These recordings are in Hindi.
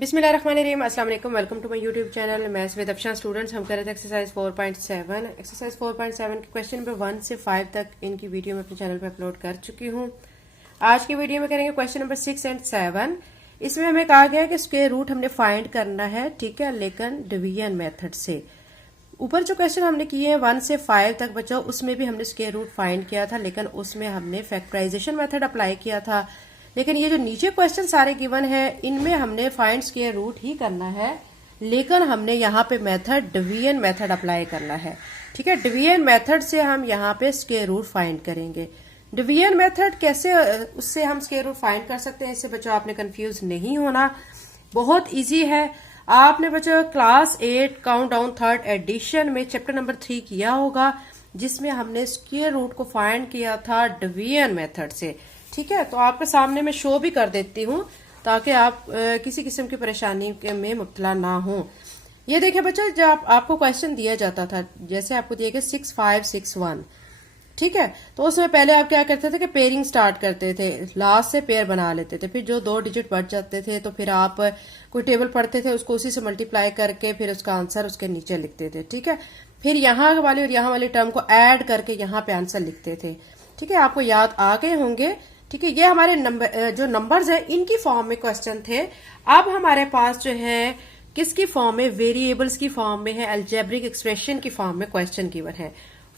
बिस्मिल्लाहिर्रहमानिर्रहीम, अस्सलाम वालेकुम। Welcome to my YouTube channel maths with Afshan students. हम कर रहे थे एक्सरसाइज 4.7। एक्सरसाइज 4.7 के क्वेश्चन नंबर 1 से 5 तक इनकी वीडियो मैं अपने चैनल पे अपलोड कर चुकी हूँ। आज की वीडियो में करेंगे क्वेश्चन नंबर 6 एंड 7। इसमें हमें कहा गया है कि स्क्वायर रूट हमने फाइंड करना है, ठीक है, लेकिन डिवीजन मेथड से। ऊपर जो क्वेश्चन हमने किए हैं 1 से 5 तक बच्चों, उसमें भी हमने स्क्वायर रूट फाइंड किया था, लेकिन उसमें हमने फैक्टराइजेशन मेथड अप्लाई किया था। लेकिन ये जो नीचे क्वेश्चन सारे गिवन है, इनमें हमने फाइंड स्क्वायर रूट ही करना है, लेकिन हमने यहाँ पे मेथड डिवीजन मेथड अप्लाई करना है, ठीक है। डिवीजन मेथड से हम यहाँ पे स्क्वायर रूट फाइंड करेंगे। डिवीजन मेथड कैसे, उससे हम स्क्वायर रूट फाइंड कर सकते हैं। इससे बच्चों आपने कंफ्यूज नहीं होना, बहुत इजी है। आपने बच्चों class 8 count down third edition में चैप्टर नंबर 3 किया होगा, जिसमें हमने स्क्वायर रूट को फाइंड किया था डिवीजन मेथड से, ठीक है। तो आपके सामने मैं शो भी कर देती हूँ ताकि आप किसी किस्म की परेशानी में मुब्तला ना हो। ये देखिए बच्चों, जब आपको क्वेश्चन दिया जाता था, जैसे आपको दिया गया 6 5 6 1, ठीक है, तो उसमें पहले आप क्या करते थे कि पेयरिंग स्टार्ट करते थे, लास्ट से पेयर बना लेते थे, फिर जो 2 डिजिट बढ़ जाते थे तो फिर आप कोई टेबल पढ़ते थे, उसको उसी से मल्टीप्लाई करके फिर उसका आंसर उसके नीचे लिखते थे, ठीक है। फिर यहाँ वाली और यहाँ वाली टर्म को ऐड करके यहाँ पे आंसर लिखते थे, ठीक है। आपको याद आ गए होंगे, ठीक है। ये हमारे नंबर जो नंबर्स है इनकी फॉर्म में क्वेश्चन थे। अब हमारे पास जो है किसकी फॉर्म में, वेरिएबल्स की फॉर्म में है, अलजेब्रिक एक्सप्रेशन की फॉर्म में क्वेश्चन गिवन है।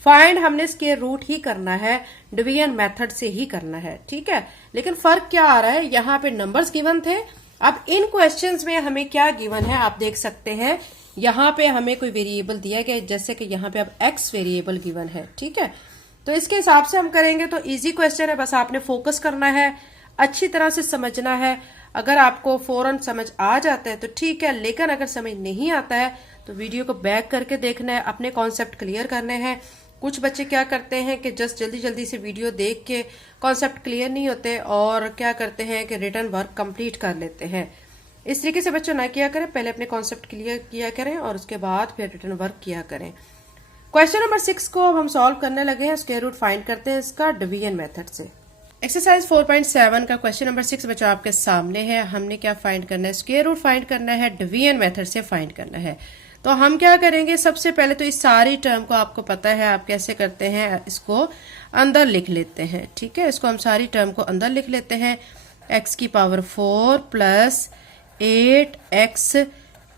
फाइंड हमने स्क्वायर रूट ही करना है, डिवीजन मेथड से ही करना है, ठीक है। लेकिन फर्क क्या आ रहा है, यहाँ पे नंबर्स गिवन थे, अब इन क्वेश्चंस में हमें क्या गिवन है आप देख सकते हैं। यहाँ पे हमें कोई वेरिएबल दिया गया, जैसे कि यहाँ पे अब एक्स वेरिएबल गिवन है, ठीक है। तो इसके हिसाब से हम करेंगे तो इजी क्वेश्चन है, बस आपने फोकस करना है, अच्छी तरह से समझना है। अगर आपको फौरन समझ आ जाता है तो ठीक है, लेकिन अगर समझ नहीं आता है तो वीडियो को बैक करके देखना है, अपने कॉन्सेप्ट क्लियर करने हैं। कुछ बच्चे क्या करते हैं कि जस्ट जल्दी जल्दी से वीडियो देख के कॉन्सेप्ट क्लियर नहीं होते और क्या करते हैं कि रिटन वर्क कंप्लीट कर लेते हैं। इस तरीके से बच्चों ना किया करें, पहले अपने कॉन्सेप्ट क्लियर किया करें और उसके बाद फिर रिटन वर्क किया करें। क्वेश्चन नंबर 6 को हम सॉल्व करने लगे हैं, स्क्वायर रूट फाइंड करते हैं इसका डिवीजन मेथड से। एक्सरसाइज 4.7 का क्वेश्चन नंबर 6 बच्चों आपके सामने है। हमने क्या फाइंड करना है, स्क्वायर रूट फाइंड करना है, डिवीजन मेथड से फाइंड करना है। तो हम क्या करेंगे, सबसे पहले तो इस सारी टर्म को आपको पता है आप कैसे करते हैं, इसको अंदर लिख लेते हैं, ठीक है। इसको हम सारी टर्म को अंदर लिख लेते हैं। एक्स की power 4 plus 8x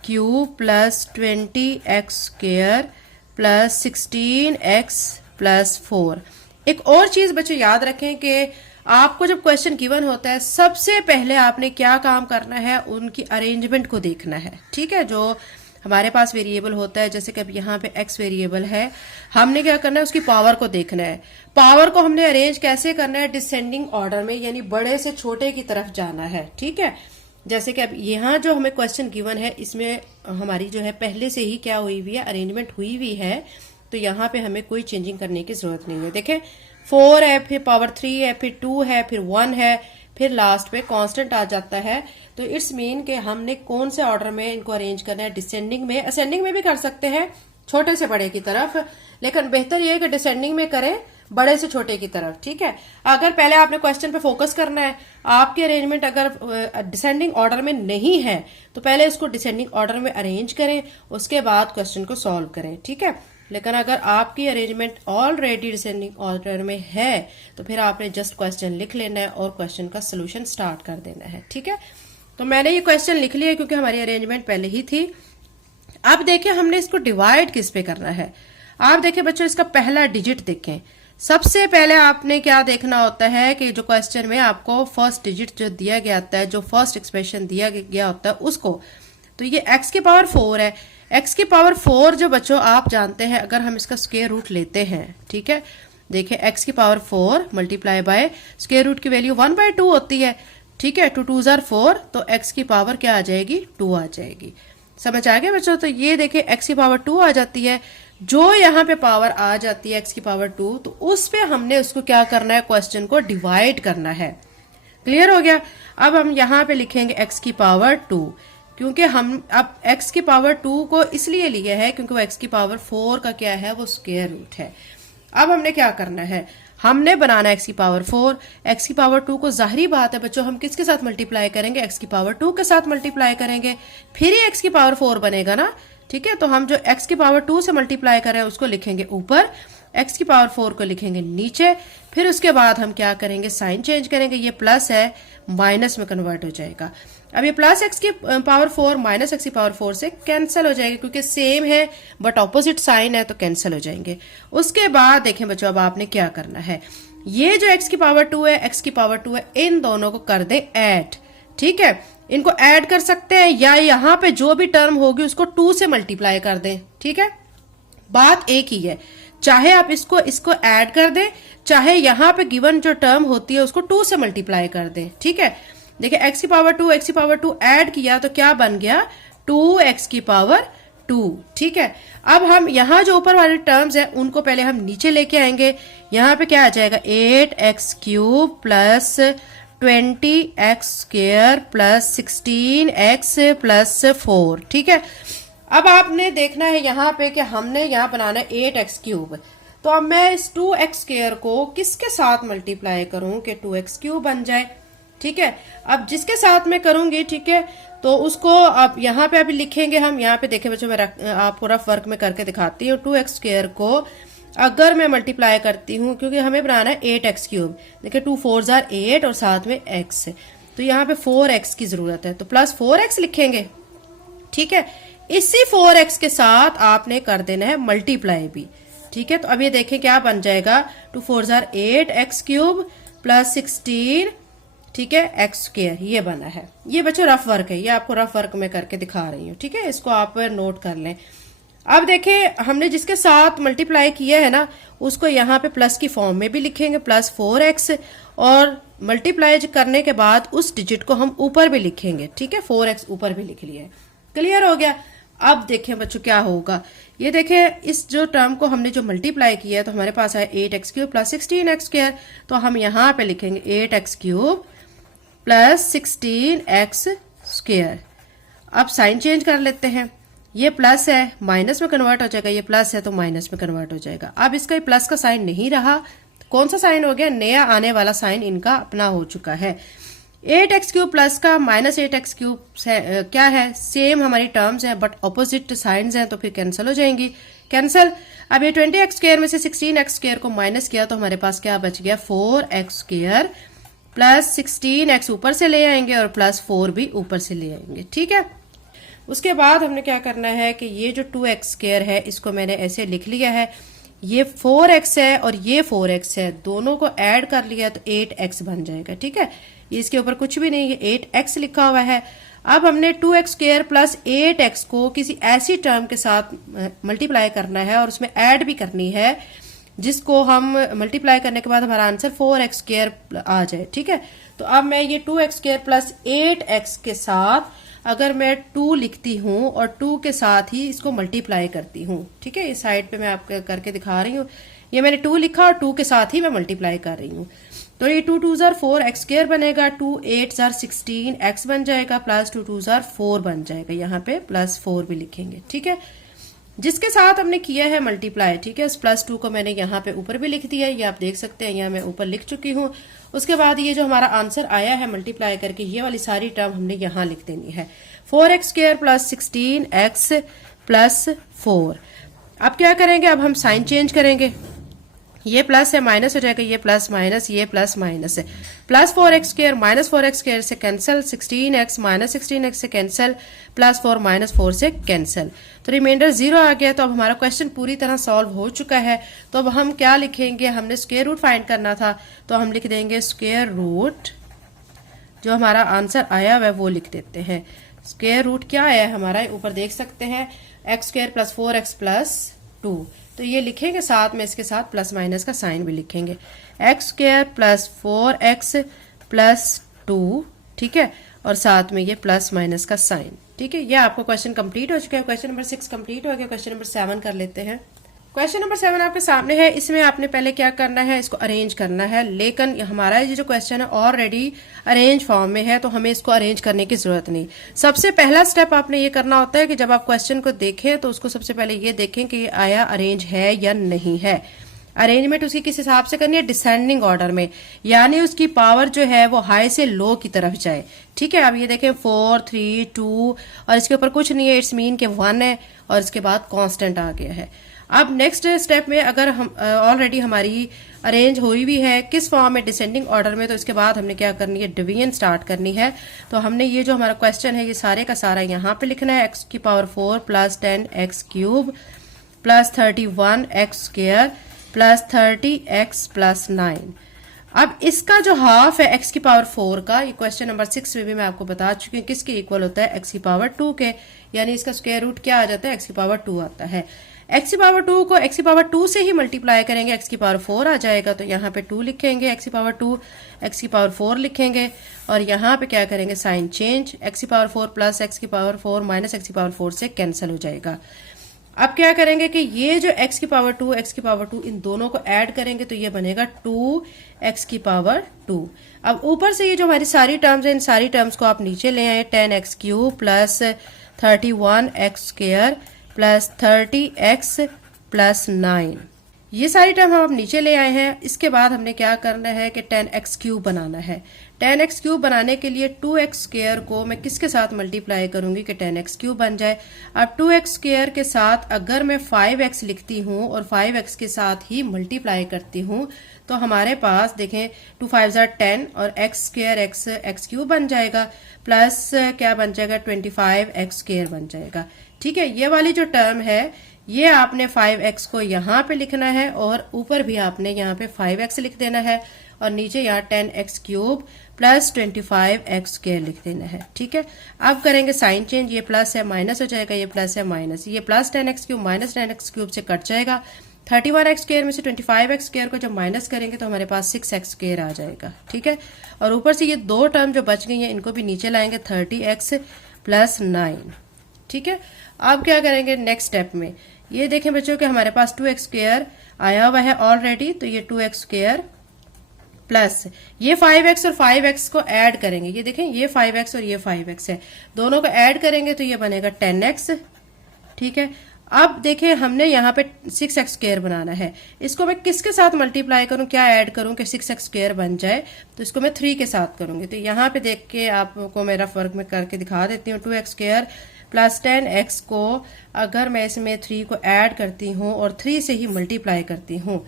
cube plus 20x square plus 16x plus 4। एक और चीज बच्चों याद रखें कि आपको जब क्वेश्चन गिवन होता है, सबसे पहले आपने क्या काम करना है, उनकी अरेंजमेंट को देखना है, ठीक है। जो हमारे पास वेरिएबल होता है, जैसे कि अब यहाँ पे x वेरिएबल है, हमने क्या करना है, उसकी पावर को देखना है। पावर को हमने अरेंज कैसे करना है, डिसेंडिंग ऑर्डर में, यानी बड़े से छोटे की तरफ जाना है, ठीक है। जैसे कि अब यहाँ जो हमें क्वेश्चन गिवन है, इसमें हमारी जो है पहले से ही क्या हुई हुई है, अरेंजमेंट हुई हुई है, तो यहाँ पे हमें कोई चेंजिंग करने की जरूरत नहीं है। देखें 4 है, फिर पावर 3 है, फिर 2 है, फिर 1 है, फिर लास्ट पे कांस्टेंट आ जाता है। तो इट्स मीन के हमने कौन से ऑर्डर में इनको अरेंज करना है, डिसेंडिंग में, असेंडिंग में भी कर सकते हैं, छोटे से बड़े की तरफ, लेकिन बेहतर यह है कि डिसेंडिंग में करें, बड़े से छोटे की तरफ, ठीक है। अगर पहले आपने क्वेश्चन पे फोकस करना है, आपकी अरेंजमेंट अगर डिसेंडिंग ऑर्डर में नहीं है तो पहले इसको डिसेंडिंग ऑर्डर में अरेंज करें, उसके बाद क्वेश्चन को सॉल्व करें, ठीक है। लेकिन अगर आपकी अरेंजमेंट ऑलरेडी डिसेंडिंग ऑर्डर में है तो फिर आपने जस्ट क्वेश्चन लिख लेना है और क्वेश्चन का सोल्यूशन स्टार्ट कर देना है, ठीक है। तो मैंने ये क्वेश्चन लिख लिया क्योंकि हमारी अरेंजमेंट पहले ही थी। अब देखिए हमने इसको डिवाइड किस पे करना है। आप देखिए बच्चों, इसका पहला डिजिट देखें। सबसे पहले आपने क्या देखना होता है कि जो क्वेश्चन में आपको फर्स्ट डिजिट जो दिया गया होता है, जो फर्स्ट एक्सप्रेशन दिया गया होता है उसको, तो ये x की पावर 4 है। x की पावर 4 जो बच्चों आप जानते हैं, अगर हम इसका स्क्वायर रूट लेते हैं, ठीक है, देखिए x की power 4 multiply by square root की वैल्यू 1/2 होती है, ठीक है। 2 2 4, तो x की पावर क्या आ जाएगी, 2 आ जाएगी। समझ आ गया बच्चों। तो ये देखिए x की पावर 2 आ जाती है, जो यहाँ पे पावर आ जाती है x की पावर 2, तो उस पे हमने उसको क्या करना है, क्वेश्चन को डिवाइड करना है। क्लियर हो गया। अब हम यहाँ पे लिखेंगे x की पावर 2, क्योंकि हम अब x की पावर 2 को इसलिए लिया है क्योंकि वो x की पावर 4 का क्या है, वो स्क्वायर रूट है। अब हमने क्या करना है, हमने बनाना एक्स की पावर 4, एक्स की पावर 2 को जाहिरी बात है बच्चों हम किसके साथ मल्टीप्लाई करेंगे, एक्स की पावर 2 के साथ मल्टीप्लाई करेंगे, फिर ही एक्स की पावर 4 बनेगा ना। ठीक है, तो हम जो एक्स की पावर 2 से मल्टीप्लाई करें उसको लिखेंगे ऊपर, एक्स की पावर 4 को लिखेंगे नीचे। फिर उसके बाद हम क्या करेंगे, साइन चेंज करेंगे, ये प्लस है माइनस में कन्वर्ट हो जाएगा। अब ये प्लस एक्स की पावर 4 माइनस एक्स की पावर 4 से कैंसिल हो जाएगी, क्योंकि सेम है बट ऑपोजिट साइन है तो कैंसिल हो जाएंगे। उसके बाद देखें बच्चों अब आपने क्या करना है, ये जो एक्स की पावर 2 है, एक्स की पावर 2 है, इन दोनों को कर दे ऐड। ठीक है, इनको ऐड कर सकते हैं या यहाँ पे जो भी टर्म होगी उसको 2 से मल्टीप्लाई कर दें। ठीक है, बात एक ही है, चाहे आप इसको ऐड कर दें, चाहे यहाँ पे गिवन जो टर्म होती है उसको 2 से मल्टीप्लाई कर दें। ठीक है, देखिए एक्स की पावर 2 एक्स की पावर 2 ऐड किया तो क्या बन गया, 2x की पावर 2। ठीक है, अब हम यहाँ जो ऊपर वाले टर्म्स है उनको पहले हम नीचे लेके आएंगे। यहाँ पे क्या आ जाएगा, 8x³ plus 20x² plus 16x plus 4। ठीक है, अब आपने देखना है यहाँ पे कि हमने यहाँ बनाना है 8x³, तो अब मैं इस 2x² को किसके साथ मल्टीप्लाई करूं कि 2x³ बन जाए। ठीक है, अब जिसके साथ मैं करूंगी, ठीक है, तो उसको अब यहाँ पे अभी लिखेंगे हम। यहाँ पे देखें बच्चों, मैं आपको रफ वर्क में करके दिखाती हूँ। 2x² को अगर मैं मल्टीप्लाई करती हूँ, क्योंकि हमें बनाना है 8x³, देखिए 2 4 8 और साथ में x, तो यहाँ पे 4x की जरूरत है, तो प्लस 4x लिखेंगे। ठीक है, इसी 4x के साथ आपने कर देना है मल्टीप्लाई भी। ठीक है, तो अब ये देखें क्या बन जाएगा, 2 4 8 x³ प्लस 16, ठीक है, x², ये बना है। ये बच्चों रफ वर्क है, ये आपको रफ वर्क में करके दिखा रही हूँ। ठीक है, इसको आप नोट कर लें। अब देखें हमने जिसके साथ मल्टीप्लाई किया है ना उसको यहाँ पे प्लस की फॉर्म में भी लिखेंगे, प्लस 4x, और मल्टीप्लाई करने के बाद उस डिजिट को हम ऊपर भी लिखेंगे। ठीक है, 4x ऊपर भी लिख लिया है, क्लियर हो गया। अब देखें बच्चों क्या होगा, ये देखें इस जो टर्म को हमने जो मल्टीप्लाई किया है तो हमारे पास है 8x³ प्लस 16x², तो हम यहाँ पे लिखेंगे 8x³ प्लस 16x²। अब साइन चेंज कर लेते हैं, ये प्लस है माइनस में कन्वर्ट हो जाएगा, ये प्लस है तो माइनस में कन्वर्ट हो जाएगा। अब इसका प्लस का साइन नहीं रहा, कौन सा साइन हो गया, नया आने वाला साइन इनका अपना हो चुका है। 8x³ प्लस का माइनस 8x³ क्या है, सेम हमारी टर्म्स हैं बट ऑपोजिट साइंस हैं, तो फिर कैंसिल हो जाएंगी, कैंसिल। अब ये 20x² में से 16x² को माइनस किया तो हमारे पास क्या बच गया, 4x² प्लस 16x ऊपर से ले आएंगे और प्लस 4 भी ऊपर से ले आएंगे। ठीक है, उसके बाद हमने क्या करना है कि ये जो 2x² है इसको मैंने ऐसे लिख लिया है, ये 4x है और ये 4x है, दोनों को ऐड कर लिया तो 8x बन जाएगा। ठीक है, ये इसके ऊपर कुछ भी नहीं है, 8x लिखा हुआ है। अब हमने 2x² प्लस 8x को किसी ऐसी टर्म के साथ मल्टीप्लाई करना है और उसमें ऐड भी करनी है जिसको हम मल्टीप्लाई करने के बाद हमारा आंसर 4x² आ जाए। ठीक है, तो अब मैं ये 2x² प्लस 8x के साथ अगर मैं 2 लिखती हूँ और 2 के साथ ही इसको मल्टीप्लाई करती हूँ। ठीक है, इस साइड पे मैं आपको करके दिखा रही हूँ, ये मैंने 2 लिखा और 2 के साथ ही मैं मल्टीप्लाई कर रही हूँ, तो ये 2 2 4x² बनेगा, 2 8 16x बन जाएगा, प्लस 2 2 4 बन जाएगा, यहाँ पे प्लस 4 भी लिखेंगे। ठीक है, जिसके साथ हमने किया है मल्टीप्लाई। ठीक है, उस प्लस 2 को मैंने यहाँ पे ऊपर भी लिख दिया है, ये आप देख सकते हैं, यहाँ मैं ऊपर लिख चुकी हूँ। उसके बाद ये जो हमारा आंसर आया है मल्टीप्लाई करके, ये वाली सारी टर्म हमने यहाँ लिख देनी है, 4x² प्लस 16x प्लस 4। अब क्या करेंगे, अब हम साइन चेंज करेंगे, ये प्लस है माइनस हो जाएगा, ये प्लस माइनस, ये प्लस माइनस है, प्लस 4x² माइनस 4x² से कैंसिल, 16x माइनस 16x से कैंसिल, प्लस 4 माइनस 4 से कैंसिल, तो रिमाइंडर 0 आ गया। तो अब हमारा क्वेश्चन पूरी तरह सॉल्व हो चुका है। तो अब हम क्या लिखेंगे, हमने स्क्वायर रूट फाइंड करना था तो हम लिख देंगे स्क्वायर रूट, जो हमारा आंसर आया हुआ है वो लिख देते हैं। स्क्वायर रूट क्या आया है हमारा, ऊपर देख सकते हैं, x² प्लस 4x प्लस 2, तो ये लिखेंगे, साथ में इसके साथ प्लस माइनस का साइन भी लिखेंगे, x² प्लस 4x प्लस 2। ठीक है, और साथ में ये प्लस माइनस का साइन। ठीक है, ये आपको क्वेश्चन कंप्लीट हो चुका है। क्वेश्चन नंबर 6 कंप्लीट हो गया। क्वेश्चन नंबर 7 कर लेते हैं। क्वेश्चन नंबर 7 आपके सामने है। इसमें आपने पहले क्या करना है, इसको अरेंज करना है, लेकिन हमारा ये जो क्वेश्चन है ऑलरेडी अरेंज फॉर्म में है तो हमें इसको अरेंज करने की जरूरत नहीं। सबसे पहला स्टेप आपने ये करना होता है कि जब आप क्वेश्चन को देखें तो उसको सबसे पहले ये देखें कि ये आया अरेंज है या नहीं है। अरेंजमेंट उसकी किस हिसाब से करनी है, डिसेंडिंग ऑर्डर में, यानी उसकी पावर जो है वो हाई से लो की तरफ जाए। ठीक है, अब ये देखें 4 3 2 और इसके ऊपर कुछ नहीं है, इट्स मीन के 1 है और इसके बाद कांस्टेंट आ गया है। अब नेक्स्ट स्टेप में अगर हम ऑलरेडी हमारी अरेंज हुई भी है किस फॉर्म में, डिसेंडिंग ऑर्डर में, तो इसके बाद हमने क्या करनी है, डिवीजन स्टार्ट करनी है। तो हमने ये जो हमारा क्वेश्चन है ये सारे का सारा यहाँ पे लिखना है, x की power 4 plus 10 x cube plus 31 x square plus 30 x plus 9। अब इसका जो हाफ है x की पावर 4 का, ये क्वेश्चन नंबर 6 में भी मैं आपको बता चुकी हूँ किसके इक्वल होता है, x की पावर 2 के, यानी इसका स्क्वायर रूट क्या आ जाता है, x की पावर 2 आता है। x की पावर 2 को x की पावर 2 से ही मल्टीप्लाई करेंगे, x की पावर 4 आ जाएगा, तो यहाँ पे 2 लिखेंगे, x की पावर 2 x की पावर 4 लिखेंगे और यहाँ पे क्या करेंगे, साइन चेंज, x की पावर 4 प्लस x की पावर 4 माइनस x की पावर 4 से कैंसिल हो जाएगा। अब क्या करेंगे कि ये जो x की पावर 2 x की पावर 2 इन दोनों को ऐड करेंगे तो ये बनेगा 2x की पावर 2। अब ऊपर से ये जो हमारी सारी टर्म्स है इन सारी टर्म्स को आप नीचे ले आए, 10x cube plus 31x square plus 30x plus 9, ये सारी टर्म हम अब नीचे ले आए हैं। इसके बाद हमने क्या करना है कि 10x क्यूब बनाना है। 10x क्यूब बनाने के लिए 2x स्क्वायर को मैं किसके साथ मल्टीप्लाई करूंगी कि 10x क्यूब बन जाए। अब 2x स्क्वायर के साथ अगर मैं 5x लिखती हूँ और 5x के साथ ही मल्टीप्लाई करती हूँ तो हमारे पास देखें 2 5 10 और x स्क्वायर x क्यूब बन जाएगा प्लस क्या बन जाएगा 25x स्क्वायर बन जाएगा। ठीक है, ये वाली जो टर्म है ये आपने 5x को यहाँ पे लिखना है और ऊपर भी आपने यहाँ पे 5x लिख देना है और नीचे यहाँ 10x cube plus 25x square लिख देना है। ठीक है, अब करेंगे साइन चेंज, ये प्लस है माइनस हो जाएगा, ये प्लस है माइनस, ये plus 10x cube minus 10x cube से कट जाएगा। 31x स्क्वायर में से 25x स्क्वायर को जब माइनस करेंगे तो हमारे पास 6x स्क्वायर आ जाएगा। ठीक है, और ऊपर से ये दो टर्म जो बच गई हैं इनको भी नीचे लाएंगे, 30x प्लस 9। ठीक है, अब क्या करेंगे नेक्स्ट स्टेप में, ये देखें बच्चों कि हमारे पास 2x स्क्वायर आया हुआ है ऑलरेडी, तो ये 2x स्क्वायर प्लस ये 5x और 5x को ऐड करेंगे, ये देखें ये 5x और ये 5x है, दोनों को ऐड करेंगे तो ये बनेगा 10x। ठीक है, अब देखें हमने यहाँ पे 6x स्क्वायर बनाना है, इसको मैं किसके साथ मल्टीप्लाई करूं, क्या ऐड करूं कि 6x स्क्वायर बन जाए, तो इसको मैं 3 के साथ करूंगी। तो यहाँ पे देख के आपको मैं रफ वर्क में करके दिखा देती हूँ। 2x स्क्वायर प्लस 10x को अगर मैं इसमें 3 को ऐड करती हूँ और 3 से ही मल्टीप्लाई करती हूँ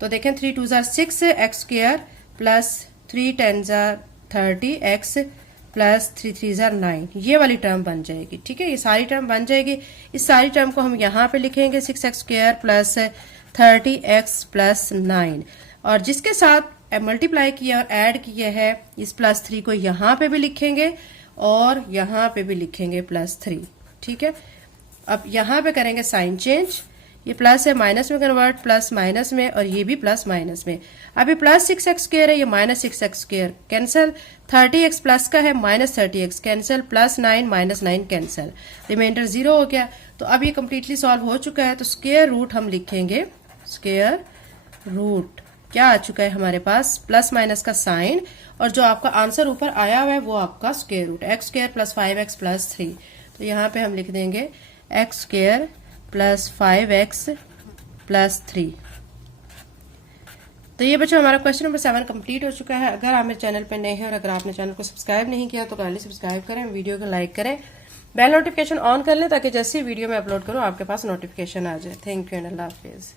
तो देखें 3 2 6 x square plus 3 10 30x plus 3 3 9, ये वाली टर्म बन जाएगी। ठीक है, ये सारी टर्म बन जाएगी। इस सारी टर्म को हम यहाँ पे लिखेंगे 6x square plus 30x plus 9 और जिसके साथ मल्टीप्लाई किया और ऐड किया है इस प्लस 3 को यहाँ पे भी लिखेंगे और यहाँ पे भी लिखेंगे प्लस 3। ठीक है, अब यहाँ पे करेंगे साइन चेंज, ये प्लस है माइनस में कन्वर्ट, प्लस माइनस में और ये भी प्लस माइनस में। अभी प्लस 6x स्क्वायर है, ये minus 6x square cancel, 30x plus का है minus 30x cancel, plus 9 minus 9 cancel, remainder 0 हो गया। तो अब ये कम्प्लीटली सॉल्व हो चुका है। तो स्क्वायर रूट हम लिखेंगे, स्क्वायर रूट क्या आ चुका है हमारे पास, प्लस माइनस का साइन और जो आपका आंसर ऊपर आया हुआ है वो आपका square root x square plus 5x plus 3। तो यहाँ पे हम लिख देंगे x square plus 5x plus 3। तो ये बच्चों हमारा क्वेश्चन नंबर 7 कंप्लीट हो चुका है। अगर आप मेरे चैनल पर नए हैं और अगर आपने चैनल को सब्सक्राइब नहीं किया तो काइंडली सब्सक्राइब करें, वीडियो को लाइक करें, बेल नोटिफिकेशन ऑन कर लें ताकि जैसे ही वीडियो में अपलोड करूं आपके पास नोटिफिकेशन आ जाए। Thank you and Allah Hafiz.